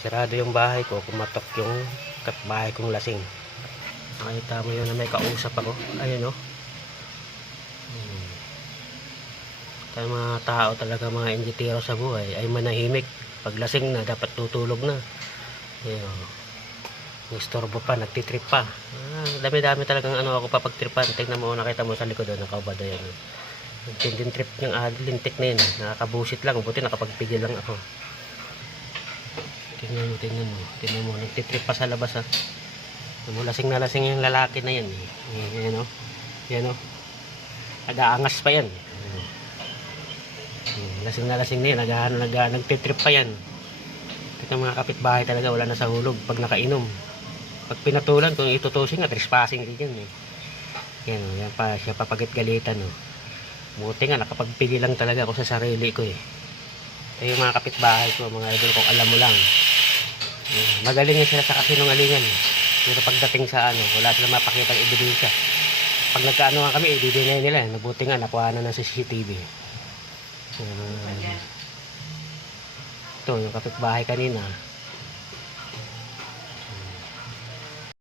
Sirado yung bahay ko, kumatok yung kapbahay kong lasing. Nakita mo yun na may kausap ako. Ayun o. Hmm. Kaya mga tao talaga, mga injitiro sa buhay, ay manahimik. Pag lasing na, dapat tutulog na. Ayun. Istorbo pa, nagtitrip pa. Ah, dami-dami talagang ano ako papagtripan. Tingnan mo, nakita mo sa likod doon, nakabada yan. Tindin trip ng ah, lintik na yun. Nakakabusit lang. Buti nakapagpigil lang ako. Tingnan mo, tingnan mo. Tingnan mo, nagtitrip pa sa labas ha. Lasing na lasing yung lalaki na yan. Eh. Eh, Yan o. Yan o. Nag-aangas pa yan. Lasing na lasing na yan. Nag, nag, nagtitrip pa yan. Ito mga kapitbahay talaga, wala na sa hulog pag nakainom. Pag pinatulan, kung itutusin nga, trespassing din yan eh. Yan, oh, yan pa, siya papagit-galitan oh. Buti nga, nakapagpili lang talaga ako sa sarili ko eh. Ito yung mga kapitbahay ko, mga idol, kung alam mo lang. Eh, Magaling sila sa kasinungalingan. Pero pagdating sa ano, wala silang mapakita ng ebidensya. Pag nagkaano nga kami, i-deny nila. Nabuti nga, nakuha na ng CCTV. Uh, ito, yung kapitbahay kanina,